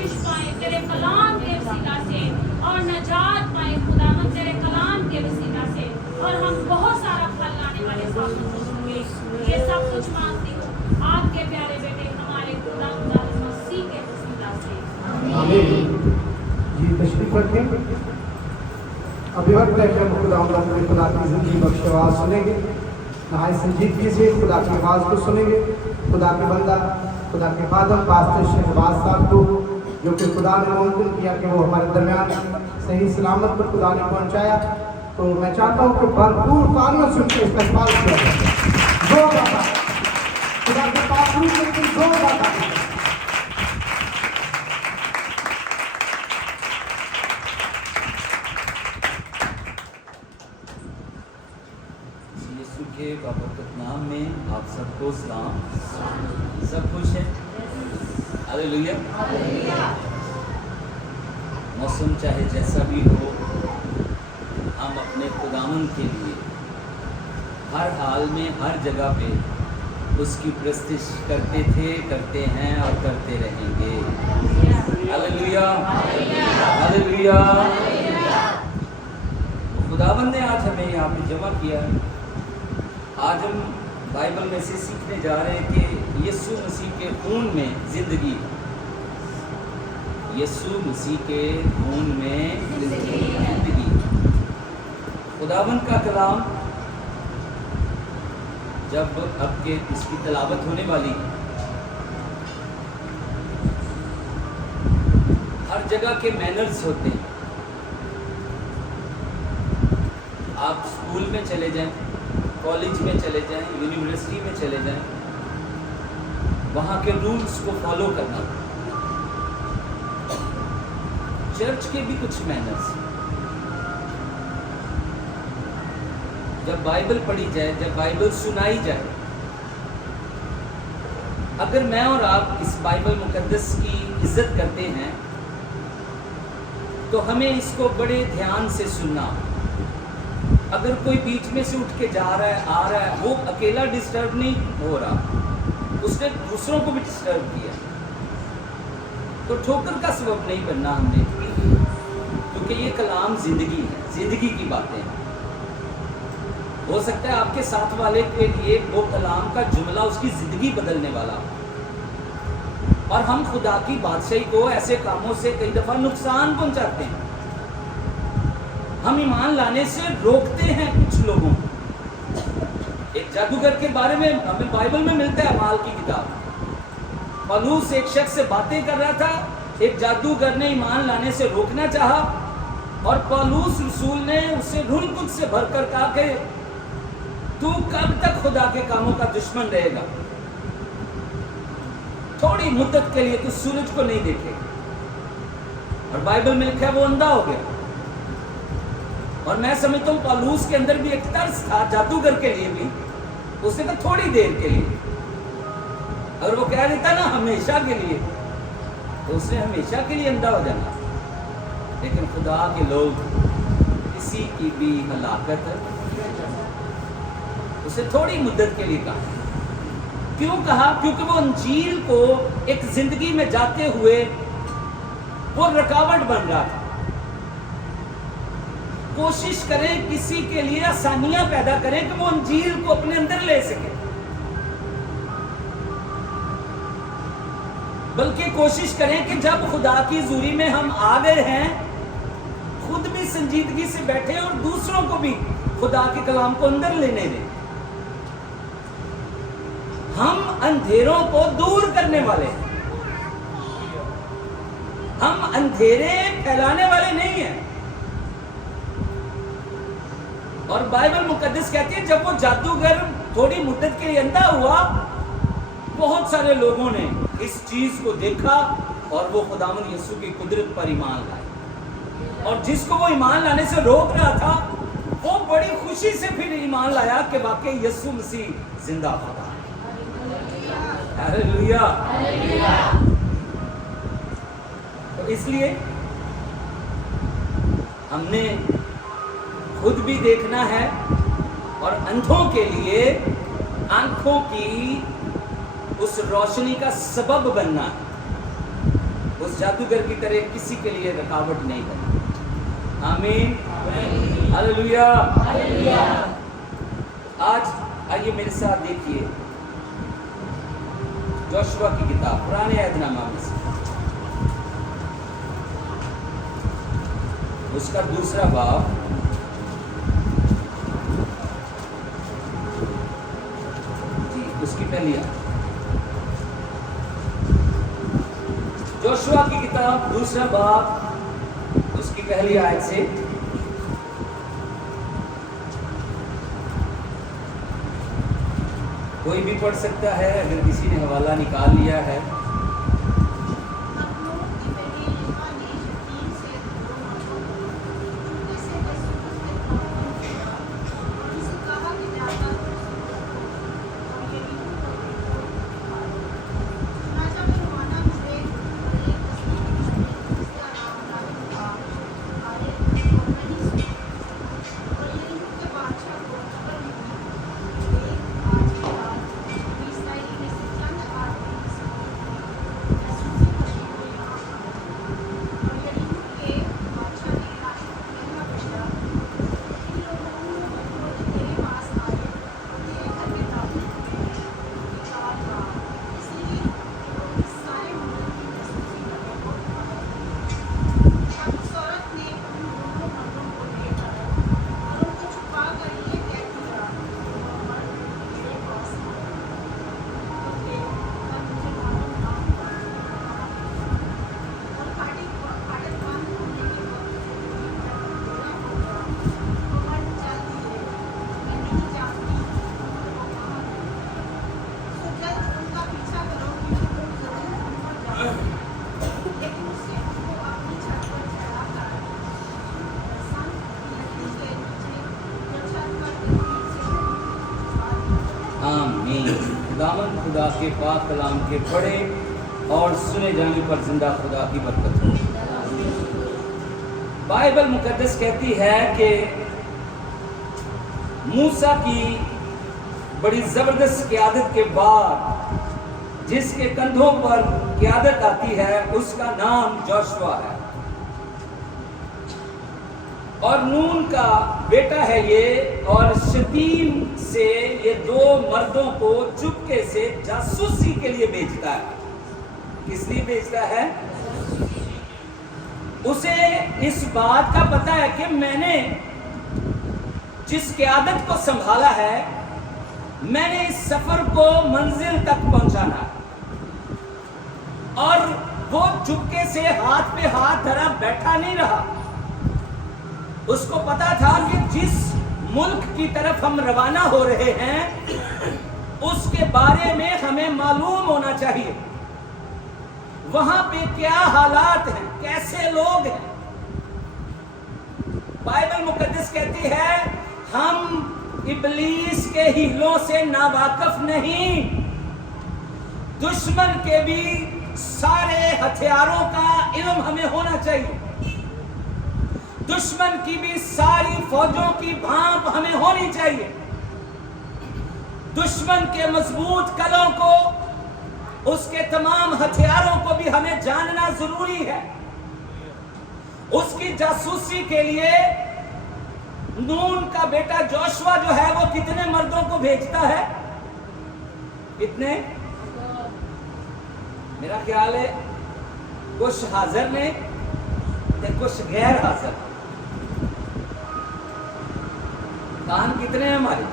बख्शिश पाए तेरे कलाम के वसीला से, और नजात पाए खुदावंद तेरे कलाम के वसीला से, और हम बहुत सारा फल लाने वाले साबित होंगे। ये सब कुछ मांगती हूँ आपके प्यारे बेटे हमारे खुदा मसीह के वसीला से, आमीन। जी तशरीफ रखें। अभी वक्त है कि हम खुदा की जिंदगी बख्श आवाज़ सुनेंगे। नहाय संजीदगी से खुदा की आवाज़ को सुनेंगे। खुदा के बंदा, खुदा के खादम पास्टर शहबाज साहब को, जो कि खुदा ने मुमकिन किया कि वो हमारे दरमियान सही सलामत पर खुदा ने पहुँचाया, तो मैं चाहता हूँ कि भरपूर तालियों से उनके इस्तेमाल किया जाए। जोरदार खुदा के पास जोरदार। के बाबरकत नाम में आप सबको सलाम। सब खुश हैं? हालेलुया। मौसम चाहे जैसा भी हो, हम अपने खुदावन के लिए हर हाल में हर जगह पे उसकी प्रस्तिश करते थे, करते हैं और करते रहेंगे। Hallelujah, hallelujah. खुदावन ने आज हमें यहाँ पे जमा किया है। आज हम बाइबल में से सीखने जा रहे हैं कि यीशु मसीह के खून में ज़िंदगी, यीशु मसीह के खून में ज़िंदगी। खुदावन का कलाम जब अब के इसकी तलावत होने वाली, हर जगह के मैनर्स होते हैं। आप स्कूल में चले जाएं, कॉलेज में चले जाएं, यूनिवर्सिटी में चले जाएं, वहाँ के रूल्स को फॉलो करना। चर्च के भी कुछ मैनर्स। जब बाइबल पढ़ी जाए, जब बाइबल सुनाई जाए, अगर मैं और आप इस बाइबल मुकद्दस की इज्जत करते हैं तो हमें इसको बड़े ध्यान से सुनना। अगर कोई बीच में से उठ के जा रहा है, आ रहा है, वो अकेला डिस्टर्ब नहीं हो रहा, उसने दूसरों को भी डिस्टर्ब किया, तो ठोकर का सबब नहीं बनना हमने, क्योंकि ये कलाम जिंदगी है, जिंदगी की बातें हैं। हो सकता है आपके साथ वाले के लिए वो कलाम का जुमला उसकी जिंदगी बदलने वाला, और हम खुदा की बादशाही को ऐसे कामों से कई दफा नुकसान पहुंचाते हैं। हम ईमान लाने से रोकते हैं कुछ लोगों को। एक जादूगर के बारे में हमें बाइबल में मिलता है, अमाल की किताब। पौलुस एक शख्स से बातें कर रहा था, एक जादूगर ने ईमान लाने से रोकना चाहा, और पौलुस रसूल ने उसे रूह कुद्स से भरकर कहा कि तू कब तक खुदा के कामों का दुश्मन रहेगा? थोड़ी मुद्दत के लिए तू सूरज को नहीं देखेगा। और बाइबल में लिखा है वो अंधा हो गया। और मैं समझता हूँ पौलुस के अंदर भी एक तर्स था, जादूगर के लिए भी। उसने कहा थोड़ी देर के लिए, अगर वो कह देता ना हमेशा के लिए, तो उसने हमेशा के लिए अंधा हो जाना। लेकिन खुदा के लोग किसी की भी हलाकत, उसे थोड़ी मुद्दत के लिए कहा। क्यों कहा? क्योंकि वो अंजील को एक जिंदगी में जाते हुए वो रुकावट बन रहा था। कोशिश करें किसी के लिए आसानियां पैदा करें कि वो अंजील को अपने अंदर ले सके, बल्कि कोशिश करें कि जब खुदा की हुजूरी में हम आ गए हैं, खुद भी संजीदगी से बैठे और दूसरों को भी खुदा के कलाम को अंदर लेने दें। हम अंधेरों को दूर करने वाले हैं, हम अंधेरे फैलाने वाले नहीं हैं। और बाइबल मुकद्दस कहती है जब वो जादूगर थोड़ी मुद्दत के लिए अंधा हुआ, बहुत सारे लोगों ने इस चीज को देखा और वो खुदावंद यीशु की कुदरत पर ईमान लाए। और जिसको वो ईमान लाने से रोक रहा था, वो बड़ी खुशी से फिर ईमान लाया कि वाकई यीशु मसीह जिंदा खुदा है। हालेलुया। तो इसलिए हमने खुद भी देखना है और अंधों के लिए आंखों की उस रोशनी का सबब बनना है। उस जादूगर की तरह किसी के लिए रुकावट नहीं बनी। आमीन, हालेलुया। आज आइए मेरे साथ देखिए जोशुआ की किताब पुराने अहदनामा में से उसका 2 बाब जी उसकी पहली आयत। जोशुआ की किताब 2 बाब उसकी पहली आयत से कोई भी पढ़ सकता है, अगर किसी ने हवाला निकाल लिया है। खुदावंद खुदा के पाक कलाम के पढ़े और सुने जाने पर जिंदा खुदा की बरकत हो। बाइबल मुकद्दस कहती है कि मूसा की बड़ी जबरदस्त क़यादत के बाद जिसके कंधों पर क़यादत आती है उसका नाम जोशुआ है, और नून का बेटा है ये, और शतीम से ये 2 मर्दों को चुपके से जासूसी के लिए भेजता है। किस लिए भेजता है? उसे इस बात का पता है कि मैंने जिस क़यादत को संभाला है, मैंने इस सफर को मंजिल तक पहुंचाना है। और वो चुपके से हाथ पे हाथ धरा बैठा नहीं रहा। उसको पता था कि जिस मुल्क की तरफ हम रवाना हो रहे हैं उसके बारे में हमें मालूम होना चाहिए, वहां पे क्या हालात हैं, कैसे लोग हैं। बाइबल मुकद्दस कहती है हम इब्लीस के हीलों से नावाकिफ नहीं, दुश्मन के भी सारे हथियारों का इल्म हमें होना चाहिए, दुश्मन की भी सारी फौजों की भांप हमें होनी चाहिए, दुश्मन के मजबूत कलों को, उसके तमाम हथियारों को भी हमें जानना जरूरी है। उसकी जासूसी के लिए नून का बेटा जोशुआ जो है वो कितने मर्दों को भेजता है? कितने? मेरा ख्याल है कुछ हाजिर ने कुछ गैर हाजिर। कान कितने हैं हमारे?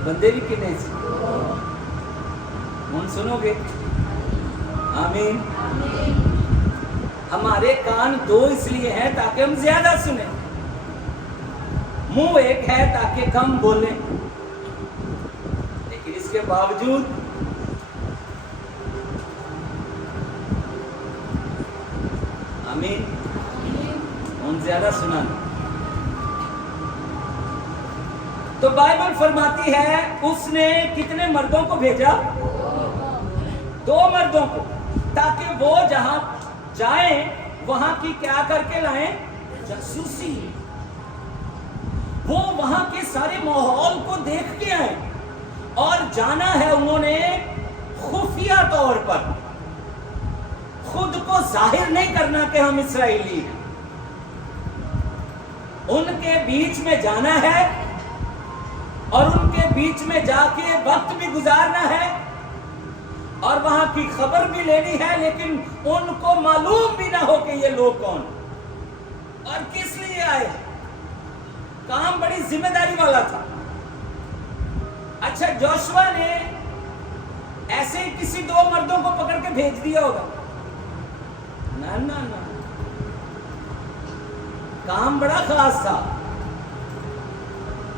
बंदे भी कितने से हम सुनोगे? आमीन। हमारे कान 2 इसलिए हैं ताकि हम ज्यादा सुने, मुंह एक है ताकि कम बोलें, लेकिन इसके बावजूद आमीन हम ज्यादा सुना। तो बाइबल फरमाती है उसने कितने मर्दों को भेजा? 2 मर्दों को, ताकि वो जहां जाएं वहां की क्या करके लाएं? जासूसी। वो वहां के सारे माहौल को देख के आए, और जाना है उन्होंने खुफिया तौर पर। जाहिर नहीं करना कि हम इसराइली हैं। उनके बीच में जाना है और उनके बीच में जाके वक्त भी गुजारना है और वहां की खबर भी लेनी है, लेकिन उनको मालूम भी ना हो कि ये लोग कौन और किस लिए आए। काम बड़ी जिम्मेदारी वाला था। अच्छा, जोशुआ ने ऐसे ही किसी दो मर्दों को पकड़ के भेज दिया होगा? ना ना ना, काम बड़ा खास था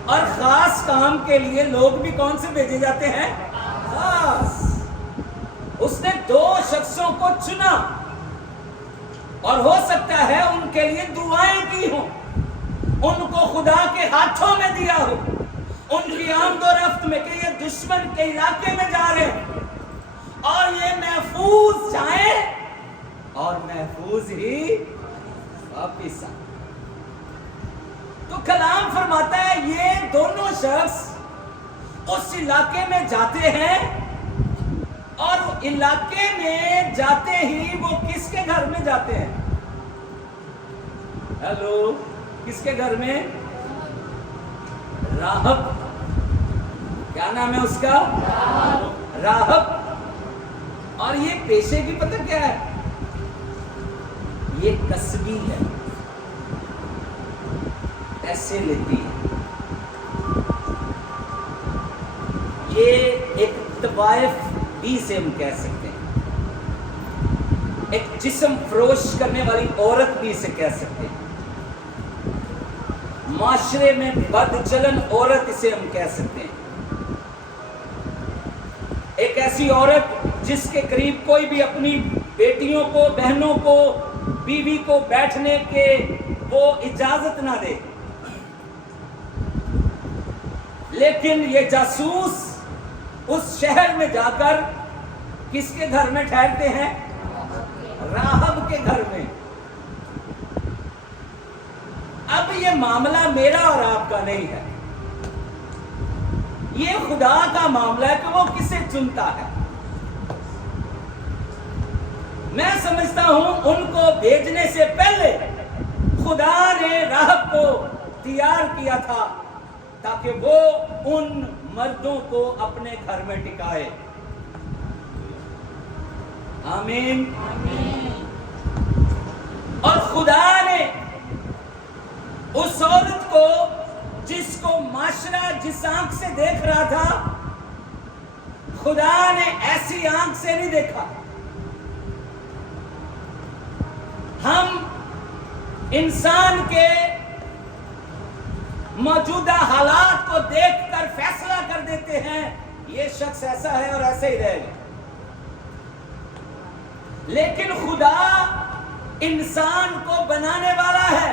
और खास काम के लिए लोग भी कौन से भेजे जाते हैं? खास। उसने दो शख्सों को चुना और हो सकता है उनके लिए दुआएं की हो, उनको खुदा के हाथों में दिया हो, उनकी आमदोरफ्त में कि ये दुश्मन के इलाके में जा रहे हैं और ये महफूज जाए और महफूज ही वापिस आए। तो कलाम फरमाता है ये दोनों शख्स उस इलाके में जाते हैं और इलाके में जाते ही वो किसके घर में जाते हैं? हेलो, किसके घर में? राहब। क्या नाम है उसका? राहब। और ये पेशे की पता क्या है? ये कसबी है, ऐसे लेती है। ये एक तवाइफ भी से हम कह सकते हैं, एक जिस्म फरोश करने वाली औरत भी इसे कह सकते हैं, माशरे में बदचलन औरत इसे हम कह सकते हैं। एक ऐसी औरत जिसके करीब कोई भी अपनी बेटियों को, बहनों को, बीवी को बैठने के वो इजाजत ना दे। लेकिन ये जासूस उस शहर में जाकर किसके घर में ठहरते हैं? राहब के घर में। अब ये मामला मेरा और आपका नहीं है, ये खुदा का मामला है कि वो किसे चुनता है। मैं समझता हूं उनको भेजने से पहले खुदा ने राहब को तैयार किया था ताकि वो उन मर्दों को अपने घर में टिकाए। आमीन। और खुदा ने उस औरत को, जिसको माशरा जिस आंख से देख रहा था, खुदा ने ऐसी आंख से नहीं देखा। हम इंसान के मौजूदा हालात को देखकर फैसला कर देते हैं ये शख्स ऐसा है और ऐसे ही रहेगा। लेकिन खुदा इंसान को बनाने वाला है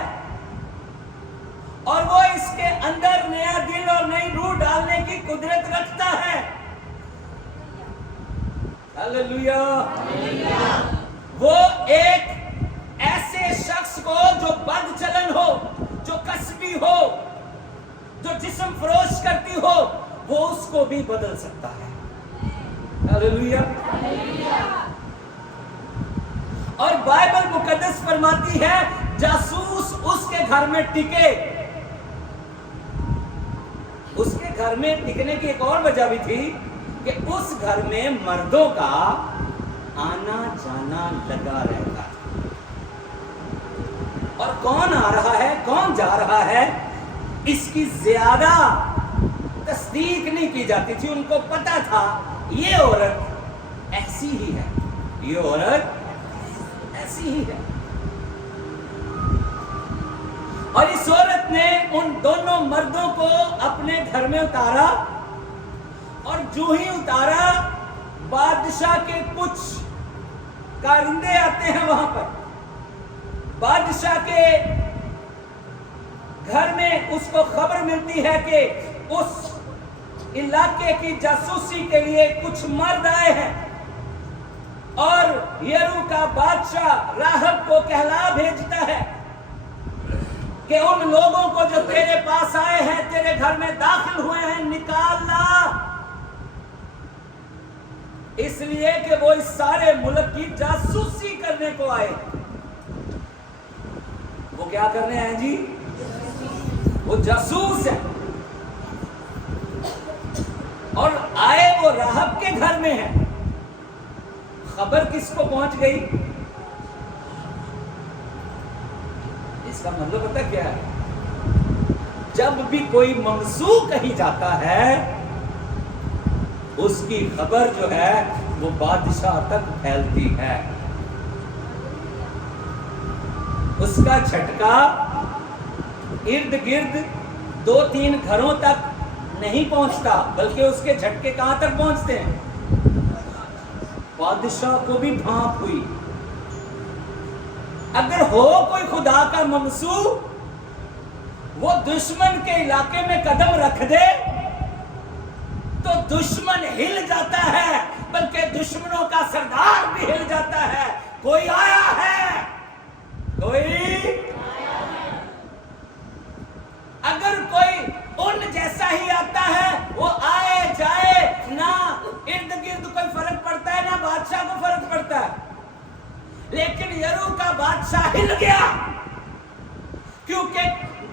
और वो इसके अंदर नया दिल और नई रूह डालने की कुदरत रखता है। हालेलुया। वो एक ऐसे शख्स को जो बदचलन हो, जो कसबी हो, जो जिस्म फरोश करती हो, वो उसको भी बदल सकता है। हालेलुया। और बाइबल मुकद्दस फरमाती है जासूस उसके घर में टिके। उसके घर में टिकने की एक और वजह भी थी कि उस घर में मर्दों का आना जाना लगा रहता है। और कौन आ रहा है, कौन जा रहा है, इसकी ज्यादा तस्दीक नहीं की जाती थी। उनको पता था ये औरत ऐसी ही है, ये औरत ऐसी ही है। और इस औरत ने उन दोनों मर्दों को अपने घर में उतारा और जो ही उतारा, बादशाह के कुछ कारिंदे आते हैं वहां पर। बादशाह के घर में उसको खबर मिलती है कि उस इलाके की जासूसी के लिए कुछ मर्द आए हैं और यरू का बादशाह राहब को कहला भेजता है कि उन लोगों को जो तेरे पास आए हैं, तेरे घर में दाखिल हुए हैं, निकाल ला। اس لیے کہ وہ اس سارے ملک کی جاسوسی کرنے کو آئے. وہ کیا کرنے ہیں جی؟ وہ جاسوس ہیں. اور آئے وہ راہب کے گھر میں ہیں. خبر کس کو پہنچ گئی؟ اس کا مطلب پتہ کیا ہے؟ جب بھی کوئی ممسو کہیں جاتا ہے اس کی خبر جو ہے وہ بادشاہ تک پھیلتی ہے. اس کا جھٹکا ارد گرد 2-3 گھروں تک نہیں پہنچتا بلکہ اس کے جھٹکے کہاں تک پہنچتے ہیں؟ بادشاہ کو بھی بھانپ ہوئی. اگر ہو کوئی خدا کا ممسو وہ دشمن کے علاقے میں قدم رکھ دے تو دشمن ہل جاتا ہے بلکہ دشمنوں کا سردار بھی ہل جاتا ہے. کوئی آیا ہے، کوئی اگر کوئی ان جیسا ہی آتا ہے وہ آئے جائے نہ ارد گرد کوئی فرق پڑتا ہے نہ بادشاہ کو فرق پڑتا ہے. لیکن یرو کا بادشاہ ہل گیا کیونکہ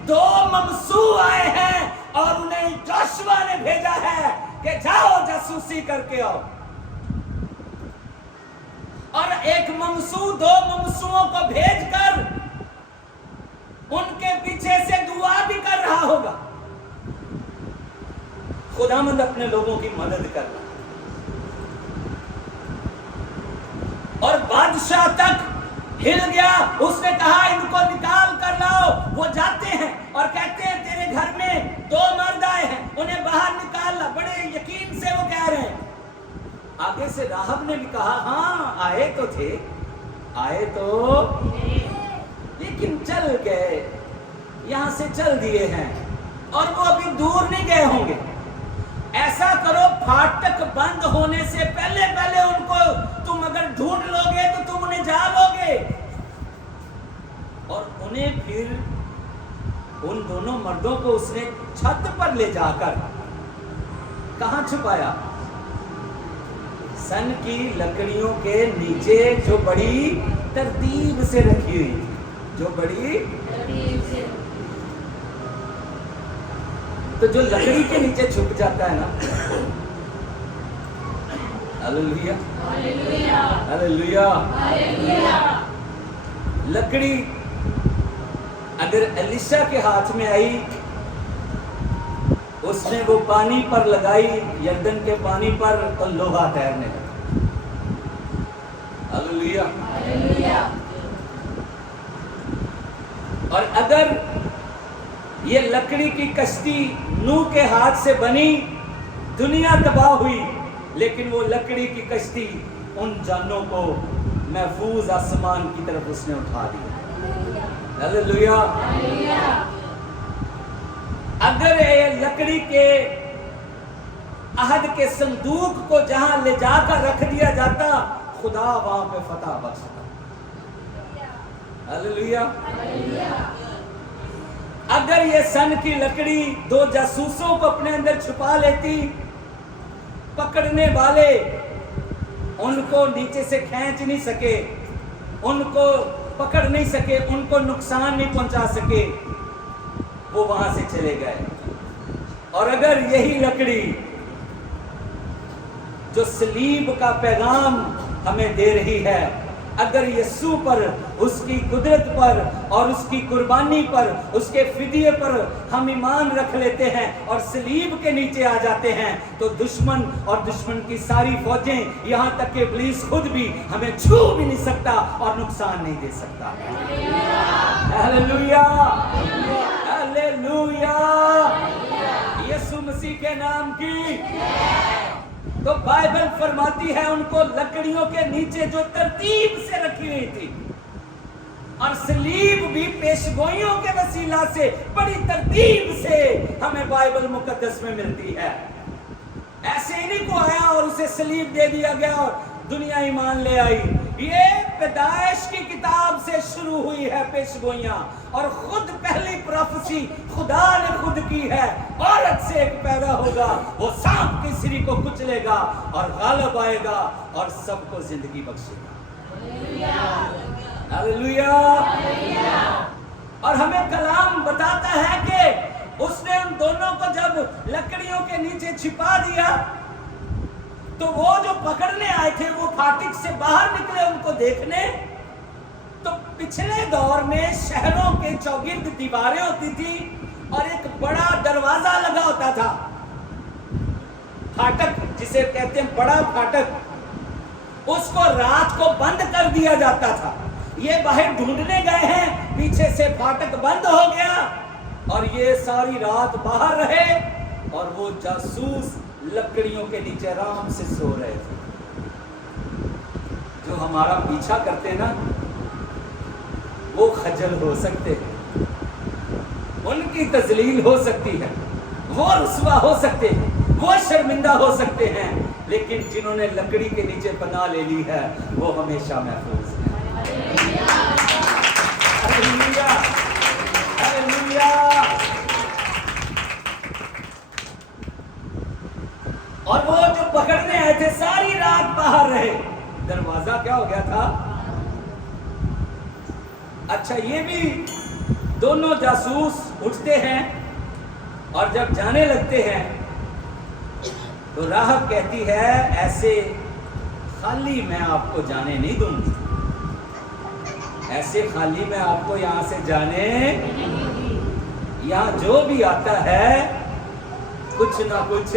2 ممسو آئے ہیں اور انہیں جوشوا نے بھیجا ہے کہ جاؤ جاسوسی کر کے آؤ. اور ایک ممسو 2 ممسوؤں کو بھیج کر ان کے پیچھے سے دعا بھی کر رہا ہوگا. خداوند اپنے لوگوں کی مدد کر رہا اور بادشاہ تک ہل گیا. اس نے کہا ان کو نکال کر لاؤ. وہ جاتے ہیں اور کہتے ہیں تیرے گھر میں 2 مرد آئے ہیں، انہیں باہر نکال لا. بڑے یقین سے وہ کہہ رہے ہیں. آگے سے راہب نے بھی کہا ہاں آئے تو تھے، آئے تو لیکن چل گئے، یہاں سے چل دیے ہیں اور وہ ابھی دور نہیں گئے ہوں گے. ایسا کرو پھاٹک بند ہونے سے پہلے ان کو تم اگر ڈھونڈ لو گے تو تم انہیں جا لو گے. اور انہیں پھر ان دونوں مردوں کو اس نے چھت پر لے جا کر کہاں چھپایا؟ سن کی لکڑیوں کے نیچے جو بڑی ترتیب سے رکھی ہوئی تھی، جو بڑی تو جو لکڑی کے نیچے چھپ جاتا ہے نا، ہاللیلویا ہاللیلویا، لکڑی اگر الیشا کے ہاتھ میں آئی، اس نے وہ پانی پر لگائی، یردن کے پانی پر، تو لوہا تیرنے لگا. ہاللیلویا. اور اگر یہ لکڑی کی کشتی نوح کے ہاتھ سے بنی، دنیا تباہ ہوئی، لیکن وہ لکڑی کی کشتی ان جانوں کو محفوظ آسمان کی طرف اس نے اٹھا دیا. ہاللیلویا. اگر یہ لکڑی کے عہد کے صندوق کو جہاں لے جا کر رکھ دیا جاتا، خدا وہاں پہ فتح بخشتا. ہاللیلویا. اگر یہ سن کی لکڑی 2 جاسوسوں کو اپنے اندر چھپا لیتی، پکڑنے والے ان کو نیچے سے کھینچ نہیں سکے، ان کو پکڑ نہیں سکے، ان کو نقصان نہیں پہنچا سکے، وہ وہاں سے چلے گئے. اور اگر یہی لکڑی جو صلیب کا پیغام ہمیں دے رہی ہے، اگر یسوع پر، اس کی قدرت پر اور اس کی قربانی پر، اس کے فدیے پر ہم ایمان رکھ لیتے ہیں اور صلیب کے نیچے آ جاتے ہیں، تو دشمن اور دشمن کی ساری فوجیں، یہاں تک کہ ابلیس خود بھی ہمیں چھو بھی نہیں سکتا اور نقصان نہیں دے سکتا. ہاللیلویا ہاللیلویا. یسوع مسیح کے نام کی. تو بائبل فرماتی ہے ان کو لکڑیوں کے نیچے جو ترتیب سے رکھی ہوئی تھی، اور صلیب بھی پیشگوئیوں کے وسیلہ سے بڑی ترتیب سے ہمیں بائبل مقدس میں ملتی ہے. ایسے ہی نہیں کو آیا اور اسے صلیب دے دیا گیا اور दुनिया ईमान ले आई। ये पैदाइश की किताब से शुरू हुई है पेशगोइयां, और खुद पहली प्रोफेसी खुदा ने खुद की है, औरत से एक पैदा होगा, वो सांप की सिरी को कुचलेगा और गालिब आएगा और सबको जिंदगी बख्शेगा। हालेलुया। और हमें कलाम बताता है कि उसने उन दोनों को जब लकड़ियों के नीचे छिपा दिया, तो वो जो पकड़ने आए थे वो फाटक से बाहर निकले उनको देखने। तो पिछले दौर में शहरों के चौगिर्द दीवारें होती थी और एक बड़ा दरवाजा लगा होता था, फाटक जिसे कहते हैं बड़ा फाटक, उसको रात को बंद कर दिया जाता था। ये बाहर ढूंढने गए हैं, पीछे से फाटक बंद हो गया और ये सारी रात बाहर रहे, और वो जासूस लकड़ियों के नीचे आराम से सो रहे थे। जो हमारा पीछा करते ना, वो खजल हो सकते हैं, उनकी तजलील हो सकती है, वो रुस्वा हो सकते हैं, वो शर्मिंदा हो सकते हैं, लेकिन जिन्होंने लकड़ी के नीचे पनाह ले ली है वो हमेशा महफूज है। Hallelujah, hallelujah. और वो जो पकड़ने आए थे सारी रात बाहर रहे। दरवाजा क्या हो गया था? अच्छा, ये भी दोनों जासूस उठते हैं और जब जाने लगते हैं तो राहब कहती है, ऐसे खाली मैं आपको जाने नहीं दूंगी, ऐसे खाली मैं आपको यहां से जाने, यहां जो भी आता है कुछ ना कुछ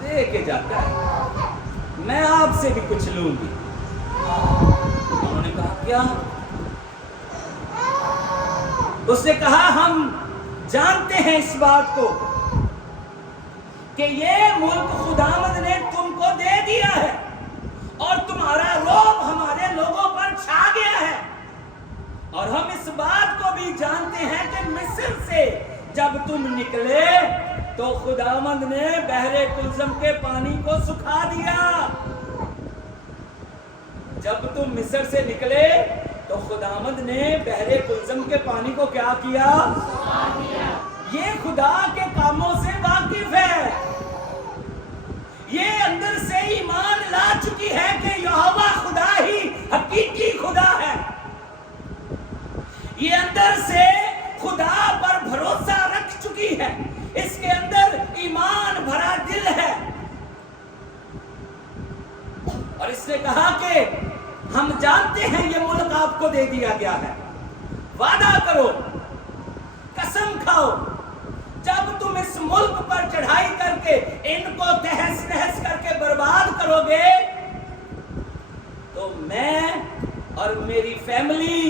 दे के जाता है, मैं आपसे भी कुछ लूंगी। उन्होंने कहा क्या? उसने कहा हम जानते हैं इस बात को कि ये मुल्क खुदावंद ने तुमको दे दिया है और तुम्हारा रोब हमारे लोगों पर छा गया है, और हम इस बात को भी जानते हैं कि मिस्र से जब तुम निकले तो खुदावंद ने बहरे कुलज़म के पानी को सुखा दिया। जब तुम मिस्र से निकले तो खुदावंद ने बहरे कुलज़म के पानी को क्या किया? सुखा दिया। ये खुदा के कामों से वाकिफ है, ये अंदर से ईमान ला चुकी है कि यहोवा खुदा ही हकीकी खुदा है, ये अंदर से खुदा पर भरोसा रख चुकी है, इसके अंदर ईमान भरा दिल है। और इसने कहा कि हम जानते हैं ये मुल्क आपको दे दिया गया है, वादा करो, कसम खाओ, जब तुम इस मुल्क पर चढ़ाई करके इनको तहस नहस करके बर्बाद करोगे तो मैं और मेरी फैमिली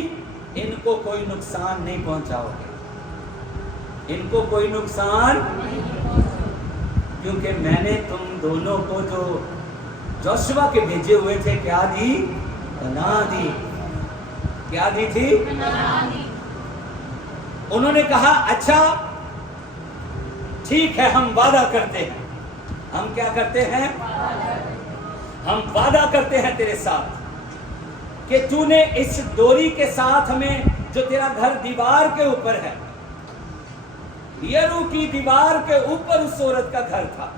इनको कोई नुकसान नहीं पहुंचाओगे, इनको कोई नुकसान, क्योंकि मैंने तुम दोनों को जो जोशुआ के भेजे हुए थे क्या दी? पनाह दी। क्या दी थी? पनाह दी। उन्होंने कहा अच्छा ठीक है, हम वादा करते हैं। हम क्या करते हैं? हम वादा करते हैं तेरे साथ कि तूने इस डोरी के साथ हमें, जो तेरा घर दीवार के ऊपर है, यरू की दीवार के ऊपर उस औरत का घर था,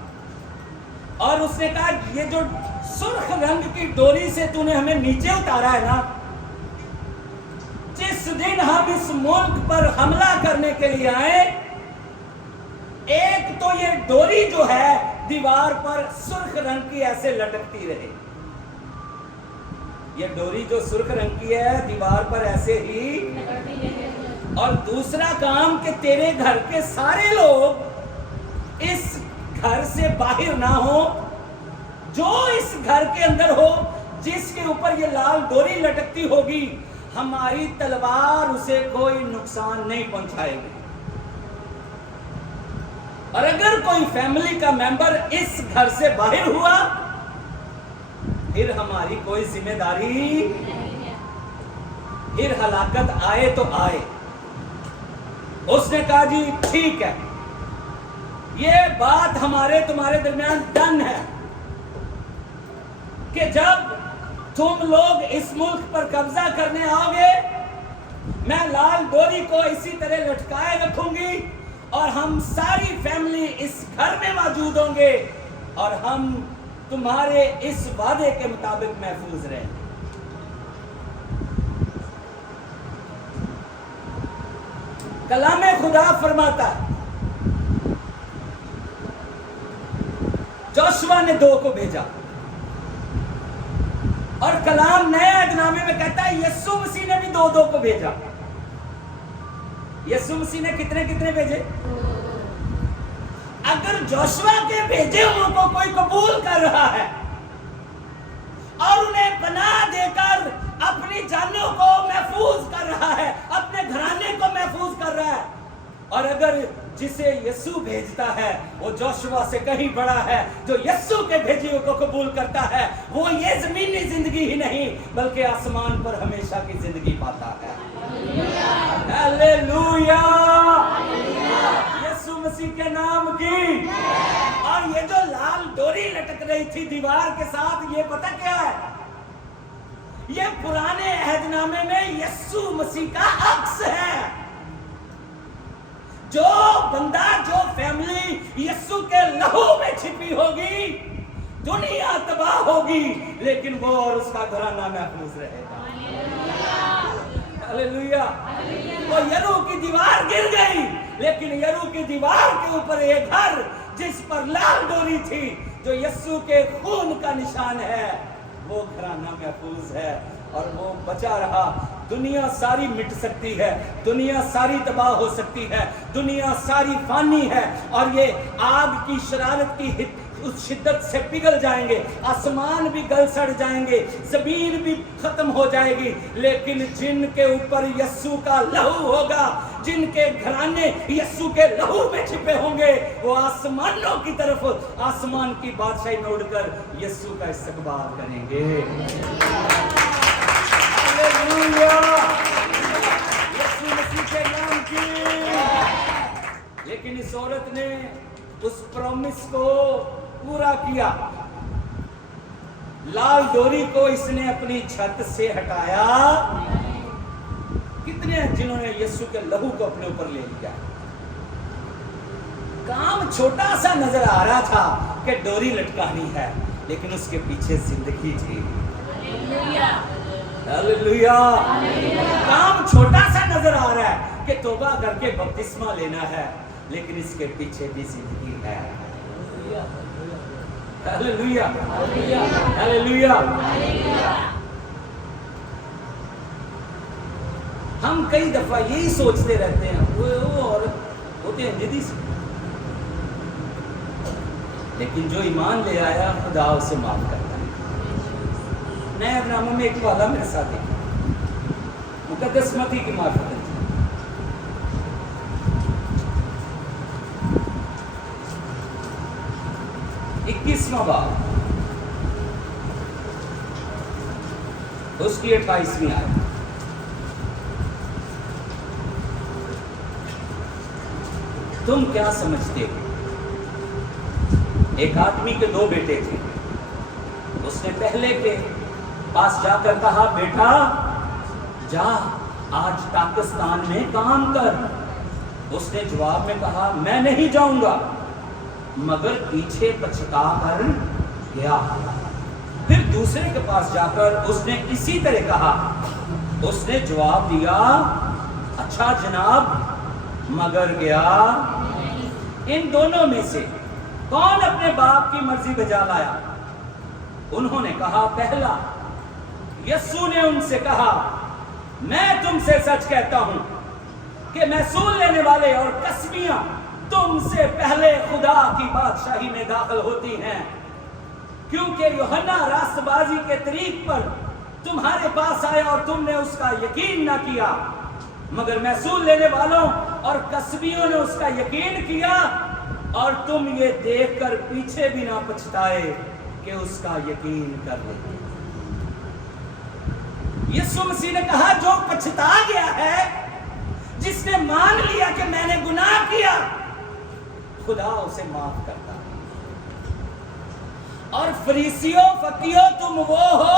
और उसने कहा ये जो सुर्ख रंग की डोरी से तूने हमें नीचे उतारा है ना, जिस दिन हम इस मुल्क पर हमला करने के लिए आए, एक तो ये डोरी जो है दीवार पर सुर्ख रंग की ऐसे लटकती रहे, ये डोरी जो सुर्ख रंग की है दीवार पर ऐसे ही, और दूसरा काम कि तेरे घर के सारे लोग इस घर से बाहर ना हो, जो इस घर के अंदर हो जिसके ऊपर ये लाल डोरी लटकती होगी, हमारी तलवार उसे कोई नुकसान नहीं पहुंचाएगी, और अगर कोई फैमिली का मेंबर इस घर से बाहर हुआ फिर हमारी कोई जिम्मेदारी नहीं है, फिर हलाकत आए तो आए। उसने कहा जी ठीक है, ये बात हमारे तुम्हारे दरमियान डन है। कि जब तुम लोग इस मुल्क पर कब्जा करने आओगे, मैं लाल डोरी को इसी तरह लटकाए रखूंगी और हम सारी फैमिली इस घर में मौजूद होंगे और हम तुम्हारे इस वादे के मुताबिक महफूज रहेंगे। कलामे खुदा फरमाता है, जोशुआ ने 2 को भेजा और कलाम नए अहदनामे में कहता है यीशु मसीह ने भी 2 को भेजा। यीशु मसीह ने कितने भेजे? अगर जोशुआ के भेजे हुओं को कोई कबूल कर रहा है और उन्हें पनाह देकर अपनी जानों को महफूज कर रहा है, अपने घराने को महफूज कर रहा है, और अगर जिसे यीशु भेजता है वो जोशुआ से कहीं बड़ा है, जो यीशु के भेजे हुए को कबूल करता है, वो ये जमीनी जिंदगी ही नहीं बल्कि आसमान पर हमेशा की जिंदगी पाता है। हालेलुया, यीशु मसीह के नाम की। और ये जो लाल डोरी लटक रही थी दीवार के साथ, ये पता क्या है? ये पुराने अहदनामे में यीशु मसीह का अक्स है। जो बंदा, जो फैमिली यीशु के लहू में छिपी होगी, दुनिया तबाह होगी लेकिन वो और उसका घराना महफूज रहेगा। हालेलुया। वो यरू की दीवार गिर गई लेकिन यरू की दीवार के ऊपर एक घर जिस पर लाल डोरी थी, जो यीशु के खून का निशान है, वो घराना महफूज है और वो बचा रहा। दुनिया सारी मिट सकती है, दुनिया सारी तबाह हो सकती है, दुनिया सारी फानी है और ये आग की शरारत की उस शिद्दत से पिघल जाएंगे, आसमान भी गल सड़ जाएंगे, जमीन भी खत्म हो जाएगी, लेकिन जिनके ऊपर यीशु का लहू होगा, जिनके घराने यीशु के लहू में छिपे होंगे, वो आसमानों की तरफ, आसमान की बादशाही में उड़कर यीशु का इस्तकबाल करेंगे। हालेलुया, यीशु मसीह के नाम की। लेकिन इस औरत ने उस प्रॉमिस को पूरा किया। लाल डोरी को इसने अपनी छत से हटाया। कितने हैं जिन्होंने यीशु के लहू को अपने ऊपर ले लिया? काम छोटा सा नजर आ रहा था कि डोरी लटकानी है, लेकिन उसके पीछे जिंदगी थी। हालेलुया। काम छोटा सा नजर आ रहा है कि तौबा करके बपतिस्मा लेना है, लेकिन इसके पीछे भी जिंदगी है। Hallelujah, hallelujah. हम कई दफा यही सोचते रहते हैं, वो औरत होते हैं निधि से, लेकिन जो ईमान ले आया खुदा उसे माफ करता है। नए अहदनामे में एक वाला मेरे साथ है, मुकद्दस मती की मार्फत 21वां बाब उसकी 28वीं आयत। तुम क्या समझते हो? एक आदमी के 2 बेटे थे। उसने पहले के पास जाकर कहा, बेटा जा आज पाकिस्तान में काम कर। उसने जवाब में कहा, मैं नहीं जाऊंगा, मगर पीछे पछता कर गया। फिर दूसरे के पास जाकर उसने इसी तरह कहा। उसने जवाब दिया, अच्छा जनाब, मगर गया। इन दोनों में से कौन अपने बाप की मर्जी बजा लाया? उन्होंने कहा, पहला। यीशु ने उनसे कहा, मैं तुमसे सच कहता हूं कि महसूल लेने वाले और कसमियां तुमसे पहले खुदा की बादशाही में दाखिल होती हैं, क्योंकि यूहन्ना रास्तबाजी के तरीक पर तुम्हारे पास आया और तुमने उसका यकीन ना किया, मगर महसूल लेने वालों और कसमियों ने उसका यकीन किया, और तुम ये देखकर पीछे भी ना पछताए कि उसका यकीन कर लेते। यीशु मसीह ने कहा, जो पछता गया है, जिसने मान लिया कि मैंने गुनाह किया, खुदा उसे माफ करता है। और फरीसियों फकीयों तुम वो हो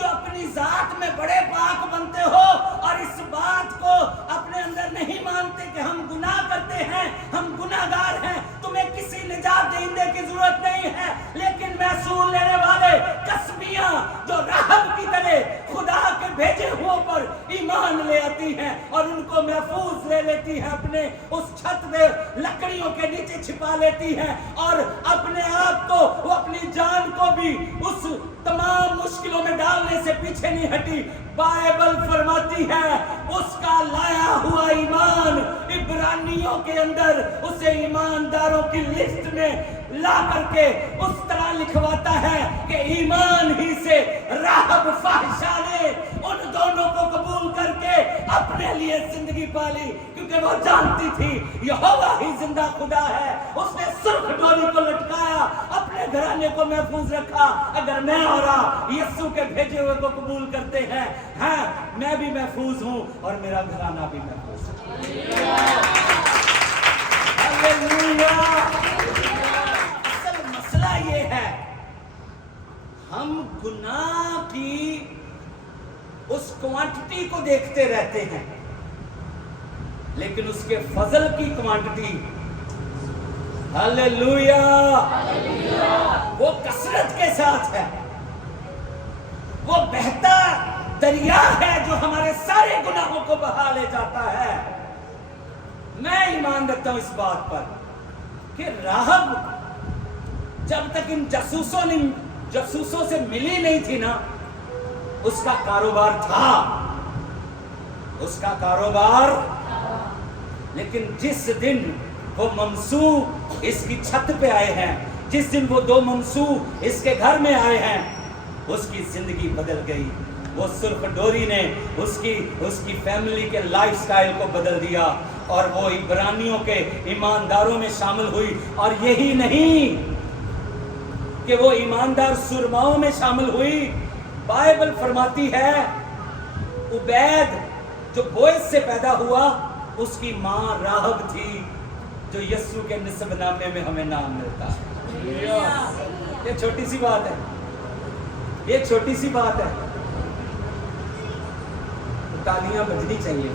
जो अपनी जात में बड़े पाक बनते हो और इस बात को अपने अंदर नहीं मानते कि हम गुनाह करते हैं, हम गुनाहगार हैं। तुम्हें किसी निजात देने की जरूरत नहीं है, लेकिन महसूल लेने वाले कसमियां जो राहब की तरह खुदा के भेजे हुओं पर ईमान ले आती हैं और उनको महफूज ले लेती हैं, अपने उस छत में लकड़ियों के नीचे छिपा लेती हैं और अपने आप को, वो अपनी जान को भी उस तमाम मुश्किलों में डालने से पीछे नहीं हटी। बाइबल फरमाती है उसका लाया हुआ ईमान इब्रानियों के अंदर उसे ईमानदारों की लिस्ट में ला करके उस तरह लिखवाता है कि ईमान ही से राहब फाहिशा ने उन दोनों को कबूल करके अपने लिए जिंदगी पाली, क्योंकि वो जानती थी यहोवा ही जिंदा खुदा है। उसने सुर्ख डोरी को लटकाया, अपने घराने को महफूज रखा। अगर मैं और आप यीशु के भेजे हुए को कबूल करते हैं, हाँ मैं भी महफूज हूँ और मेरा घराना भी महफूज है। हालेलुया। असल मसला ये है, हम गुनाह की उस क्वांटिटी को देखते रहते हैं, लेकिन उसके फजल की क्वांटिटी, हालेलुया, वो कसरत के साथ है। वो बहता दरिया है जो हमारे सारे गुनाहों को बहा ले जाता है। मैं ईमान रखता हूं इस बात पर कि राहब जब तक इन जासूसों से मिली नहीं थी ना, उसका कारोबार था, उसका कारोबार। लेकिन जिस दिन वो ममसू इसकी छत पे आए हैं, जिस दिन वो दो ममसू इसके घर में आए हैं, उसकी जिंदगी बदल गई। वो सुर्ख डोरी ने उसकी फैमिली के लाइफस्टाइल को बदल दिया और वो इब्रानियों के ईमानदारों में शामिल हुई। और यही नहीं कि वो ईमानदार सुरमाओं में शामिल हुई, बाइबल फरमाती है उबैद जो बोएज से पैदा हुआ, उसकी माँ राहब थी, जो यीशु के निस्बनामे में हमें नाम मिलता है। ये छोटी सी बात है, ये छोटी सी बात है, तालियां बजनी चाहिए।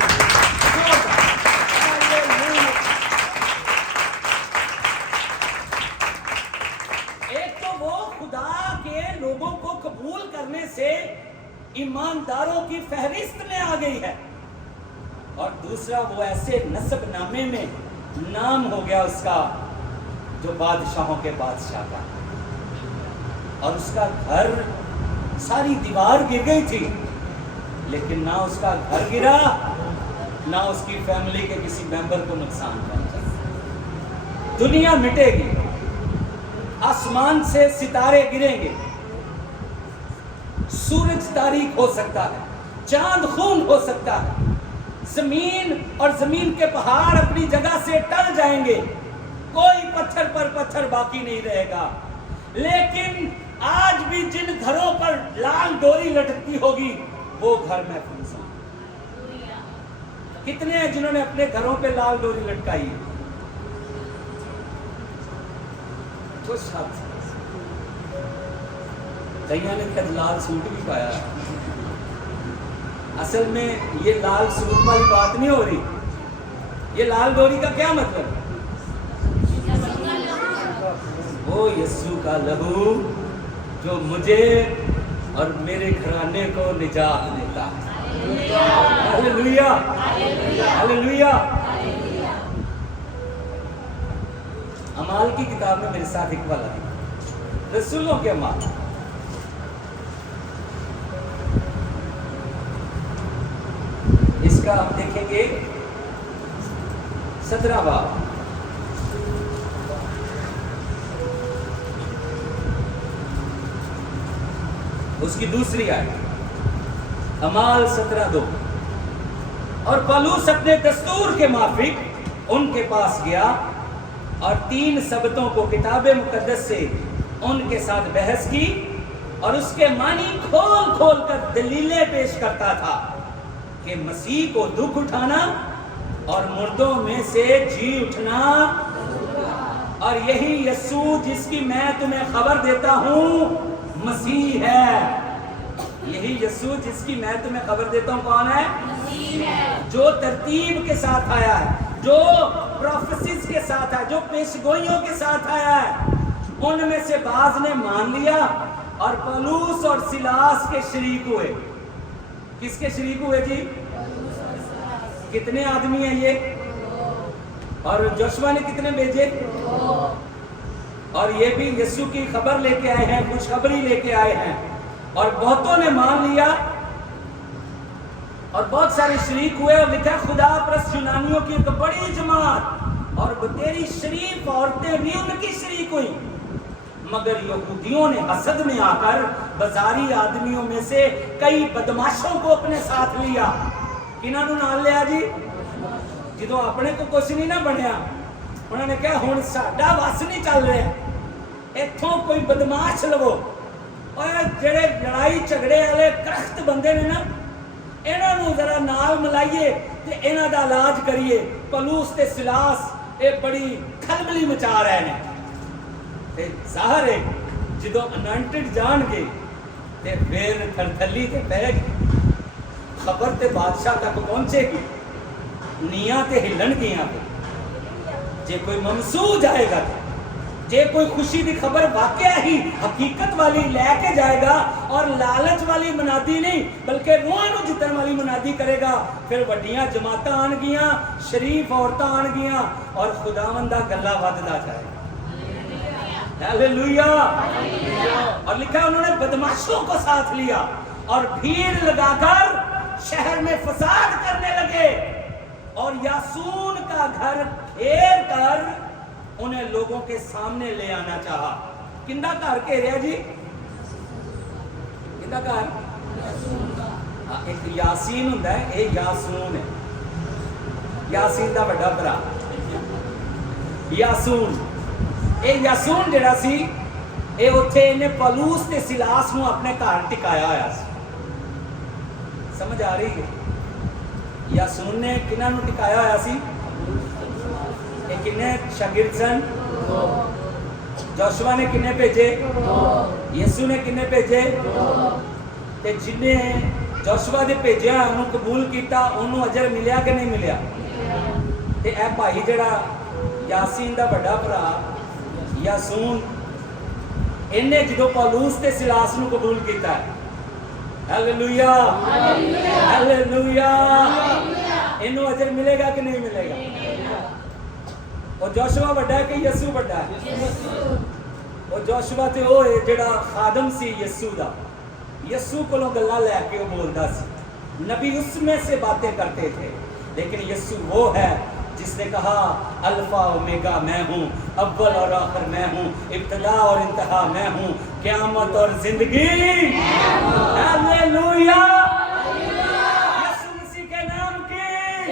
एक तो वो खुदा के लोगों को कबूल करने से ईमानदारों की फहरिस्त में आ गई है, और दूसरा वो ऐसे नस्बनामे में नाम हो गया उसका जो बादशाहों के बादशाह का। और उसका घर, सारी दीवार गिर गई थी, लेकिन ना उसका घर गिरा, ना उसकी फैमिली के किसी मेंबर को नुकसान पहुंचा। दुनिया मिटेगी, आसमान से सितारे गिरेंगे, सूरज तारीक हो सकता है, चांद खून हो सकता है, जमीन और जमीन के पहाड़ अपनी जगह से टल जाएंगे, कोई पत्थर पर पत्थर बाकी नहीं रहेगा। लेकिन आज भी जिन घरों पर लाल डोरी लटकती होगी, वो घर महफूज है। कितने हैं जिन्होंने अपने घरों पे लाल डोरी लटकाई है? तो कईया ने खैर लाल सूट भी पाया है। असल में ये लाल सूट वाली बात नहीं हो रही, ये लाल डोरी का क्या मतलब? वो यीशु का लहू जो मुझे और मेरे घराने को निजात देता है। Hallelujah, hallelujah. अमाल की किताब में मेरे साथ एक वाला है, रसूलों के अमाल। इसका हम देखेंगे 17वां बाब। उसकी दूसरी आयत, अमाल 17:2। और पौलुस अपने दस्तूर के माफिक उनके पास गया और 3 सबतों को किताबे मुकद्दस से उनके साथ बहस की और उसके मानी खोल खोल कर दलीलें पेश करता था कि मसीह को दुख उठाना और मुर्दों में से जी उठना اور یہی یسوع جس کی میں تمہیں خبر دیتا ہوں مسیح ہے. یہی یسوع جس کی میں تمہیں خبر دیتا ہوں کون ہے؟ مسیح ہے. جو ترتیب کے ساتھ آیا ہے, جو پروفیسیز کے ساتھ آیا, جو پیشگوئیوں کے ساتھ آیا ہے, ان میں سے بعض نے مان لیا اور پولس اور سیلاس کے شریک ہوئے. کس کے شریک ہوئے جی؟ کتنے آدمی ہیں یہ؟ اور جوشوا نے کتنے بھیجے؟ اور یہ بھی یسوع کی خبر لے کے آئے ہیں, خوشخبری لے کے آئے ہیں, اور بہتوں نے مان لیا اور بہت سارے شریک ہوئے. اور لکھا خدا پرست یونانیوں کی ایک بڑی جماعت اور بتیری شریف عورتیں بھی ان کی شریک ہوئی. مگر یہودیوں نے حسد میں آ کر بازاری آدمیوں میں سے کئی بدماشوں کو اپنے ساتھ لیا. کنہاں نوں نال لیا جی؟ جدوں اپنے کو کچھ نہیں نہ بنیا, انہوں نے کہا ہن ساڈا وس نہیں چل رہا, ایتھوں کوئی بدماش لو. اور جڑے لڑائی جھگڑے والے کرخت بندے نے نا, انہاں نوں ذرا نال ملائیے تے انہاں دا علاج کریے. پولس تے سیلاس اے بڑی کھلبلی مچا رہے نے. تے ظاہر ہے جدوں انانٹڈ جان گے تے پھر تھلتھلی تے پہ گی, خبر تے بادشاہ تک پہنچے گی, نیاں تے ہلن گیاں تے. جے کوئی ممسو جائے گا, جے کوئی خوشی دی خبر واقعہ ہی حقیقت والی لے کے جائے گا اور لالچ والی منادی نہیں بلکہ روحاں نوں جتن والی منادی کرے گا, پھر وڈیاں جماعتاں آن گیاں, شریف عورتاں آن گیاں, اور خداوند دا گلا وددا جائے گا. ہیلیلویا. اور لکھا انہوں نے بدماشوں کو ساتھ لیا اور بھیڑ لگا کر شہر میں فساد کرنے لگے, اور یاسون کا گھر گھیر کر انہیں لوگوں کے سامنے لے آنا چاہا. کندا گھر گھیریا جی؟ کندا گھر؟ ایک یاسین ہوندا ہے, اے یاسون ہے. یاسین دا بڑا بھرا یاسون. اے یاسون جڑا سی اے اوتھے انہیں پولس تے سیلاس نوں اپنے گھر ٹکایا ہویا سی. سمجھ آ رہی ہے؟ یاسون نے کنہاں نوں ٹکایا ہویا سی؟ اے کنے شاگرد سن؟ جوشوا نے کنے بھیجے؟ یسوع نے کنے بھیجے؟ تے جنہیں جوشوا دے بھیجیا انہوں قبول کیتا, انہوں اجر ملیا کہ نہیں ملیا؟ تے اے بھائی جڑا یاسین دا بڑا بھرا یاسون, انہیں جدو پولس تے سیلاس نوں قبول کیتا ہے, ہیلیلویا ہیلیلویا, انہوں اجر ملے گا کہ نہیں ملے گا؟ اور جوشوا بڑا ہے کہ یسوع بڑا ہے؟ اور جوشوا تے وہ ہے جڑا خادم سی یسوع دا, یسوع کولوں گلاں لے کے وہ بولدا سی, نبی اس میں سے باتیں کرتے تھے. لیکن یسوع وہ ہے جس نے کہا الفا اومیگا میں ہوں, اول اور آخر میں ہوں, ابتدا اور انتہا میں ہوں, قیامت اور زندگی ہیلیلویا. یسوع مسیح کے نام کی.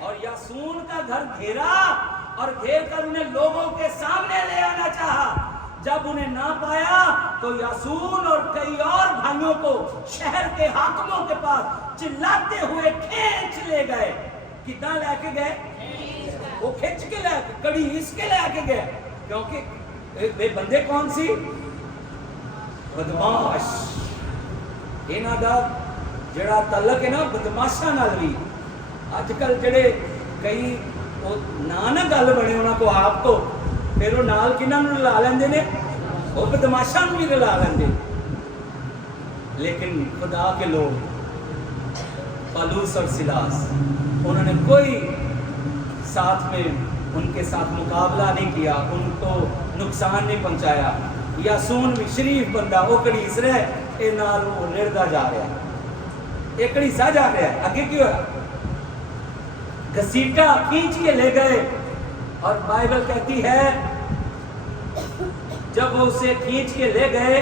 اور یاسون کا گھر گھیرا اور گھیر کر انہیں لوگوں کے سامنے لے آنا چاہا. جب انہیں نہ پایا تو یاسون اور کئی اور بھائیوں کو شہر کے حاکموں کے پاس چلاتے ہوئے کھینچ لے گئے. کتنا لے کے گئے؟ وہ کھینچ کے لے کے, کڑی اس کے لے کے گئے. کیونکہ وہ بندے کون سی؟ بدماش. انہاں دا جڑا تعلق ہے نا بدماشاں نال بھی. اج کل جڑے کئی نہ گل بنے انہاں کو آپ تو, پھر وہ نال کنہاں نوں رلا لیندے نے, وہ بدماشاں نوں بھی رلا لیندے. لیکن خدا کے لوگ پولس اور سیلاس, انہوں نے کوئی ساتھ میں ان کے ساتھ مقابلہ نہیں کیا, ان کو نقصان نہیں پہنچایا. یاسون بھی شریف بندہ, وہ کڑیس رہے, اے نال وہ لڑدا جا رہا ہے, یہ کڑیسا جا رہا ہے. آگے کیوں ہے؟ گھسیٹا کھینچ کے لے گئے. اور بائبل کہتی ہے جب وہ اسے کھینچ کے لے گئے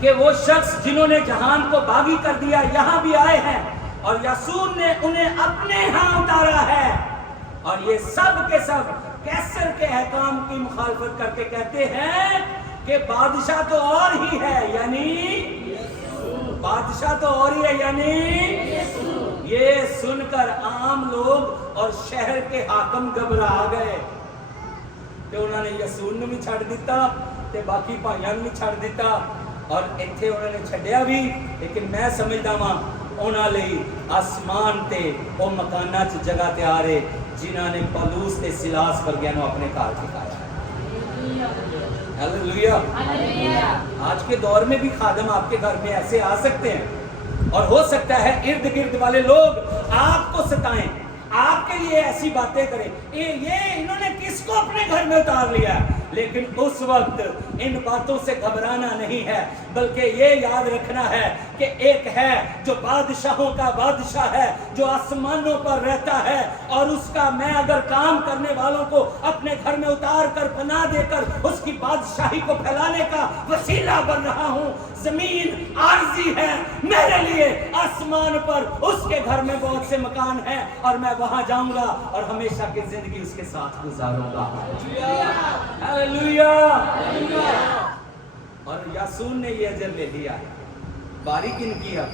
کہ وہ شخص جنہوں نے جہان کو باغی کر دیا یہاں بھی آئے ہیں, اور یاسون نے انہیں اپنے ہاں اتارا ہے. اور یہ سب کے سب کیسر کے احکام کی مخالفت کر کے کہتے ہیں کہ بادشاہ تو اور ہی ہے, یعنی بادشاہ تو اور ہی ہے, یعنی یہ سن کر عام لوگ اور شہر کے حاکم گھبرا گئے. ਤੇ ਉਹਨਾਂ ਨੇ ਯਸੂਨ ਨੂੰ ਵੀ ਛੱਡ ਦਿੱਤਾ ਤੇ ਬਾਕੀ ਭਾਈਆਂ ਨੂੰ ਵੀ ਛੱਡ ਦਿੱਤਾ ਔਰ ਇੱਥੇ ਉਹਨਾਂ ਨੇ ਛੱਡਿਆ ਵੀ ਲੇਕਿਨ ਮੈਂ ਸਮਝਦਾ ਵਾਂ ਉਹਨਾਂ ਲਈ ਆਸਮਾਨ ਤੇ ਉਹ ਮਕਾਨਾਂ 'ਚ ਜਗ੍ਹਾ ਤਿਆਰ ਹੈ ਜਿਨ੍ਹਾਂ ਨੇ ਪੌਲੁਸ ਤੇ ਸਿਲਾਸ ਵਰਗਿਆਂ ਨੂੰ ਆਪਣੇ ਘਰ ਟਿਕਾਇਆ ਹੈ। हालेलुया। आज के दौर में भी खादम आपके घर में ऐसे आ सकते हैं और हो सकता है इर्द गिर्द वाले लोग आपको सताएं, आपके लिए ऐसी बातें करें, ये इन्होंने किसको अपने घर में उतार लिया, लेकिन उस वक्त इन बातों से घबराना नहीं है बल्कि ये याद रखना है कि एक है जो बादशाहों का बादशाह है, जो आसमानों पर रहता है और उसका मैं अगर काम करने वालों को अपने घर में उतार कर पनाह देकर उसकी बादशाही को फैलाने का वसीला बन रहा हूँ। जमीन आर्जी है मेरे लिए, आसमान पर उसके घर में बहुत से मकान हैं और मैं वहां जाऊंगा और हमेशा की जिंदगी उसके साथ गुजारूंगा। हालेलुया। और यासून ने ये अजर ले लिया। बारी किन किया?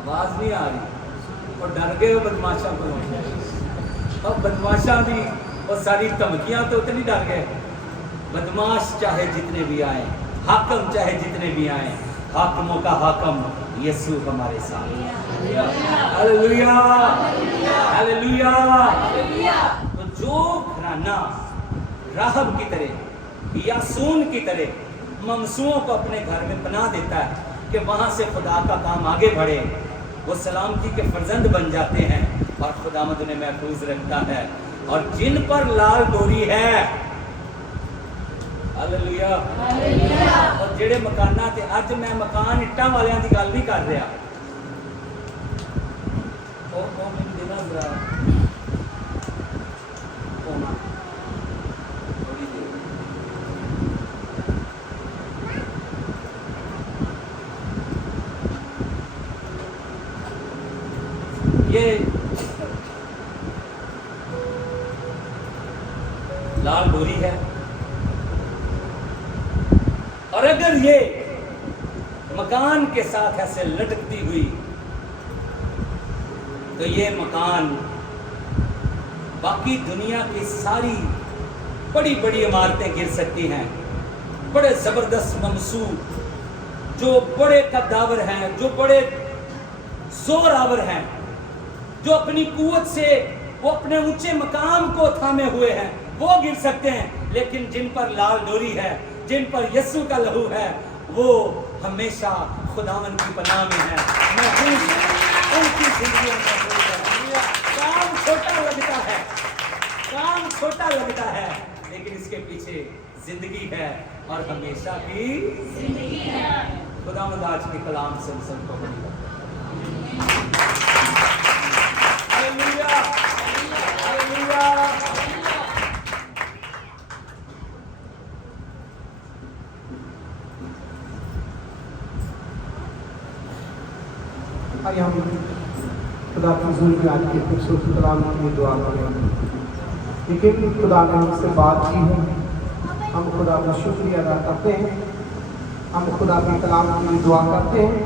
आवाज नहीं आ रही और डर गए बदमाशा को। और बदमाशा दी और सारी धमकियां तो उतनी डर गए। बदमाश चाहे जितने भी आए, हाकम चाहे जितने भी आए, हाकमों का हाकम यीशु हमारे साथ। Hallelujah, hallelujah. तो जो घराना राहब की तरह, यासून की तरह ममसूओं को अपने घर में पनाह देता है कि वहाँ से खुदा का काम आगे बढ़े, वो सलामती के फर्जंद बन जाते हैं और खुदावंद उन्हें महफूज रखता है। और जिन पर लाल डोरी है, हालेलुया, और जेड़े मकाना ते अज मैं मकान इट्टां वालियां दी गल नहीं कर रहा। ओ मैनूं देना जरा होना थोड़ी देर। ये लाल डोरी है और अगर ये मकान के साथ ऐसे लटकती हुई तो ये मकान बाकी दुनिया की सारी बड़ी बड़ी इमारतें गिर सकती हैं। बड़े जबरदस्त ममसू जो बड़े कद्दावर हैं, जो बड़े जोरावर हैं, जो अपनी कुव्वत से वो अपने ऊंचे मकाम को थामे हुए हैं, वो गिर सकते हैं। लेकिन जिन पर लाल डोरी है, जिन पर यीशु का लहू है, वो हमेशा खुदावन की पनाह में है, महफूज है, उनकी जिंदगी में। काम छोटा लगता है, काम छोटा लगता है, लेकिन इसके पीछे जिंदगी है और हमेशा की जिंदगी है। खुदावंद आज के कलाम से हम सबको बड़ी बात। Hallelujah, hallelujah. आइए हम खुदा की हुजूर में आज के खूबसूरत कलाम के लिए दुआ करें। लेकिन खुदा ने हमसे बात की है, हम खुदा का शुक्रिया अदा करते हैं, हम खुदा के कलाम के लिए दुआ करते हैं।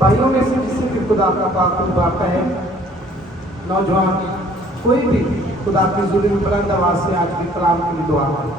भाइयों में से जिससे भी खुदा का पाक बाता है, नौजवान कोई भी खुदा की हुजूर में बुलंद आवाज़ से आज के कलाम के लिए दुआ करें।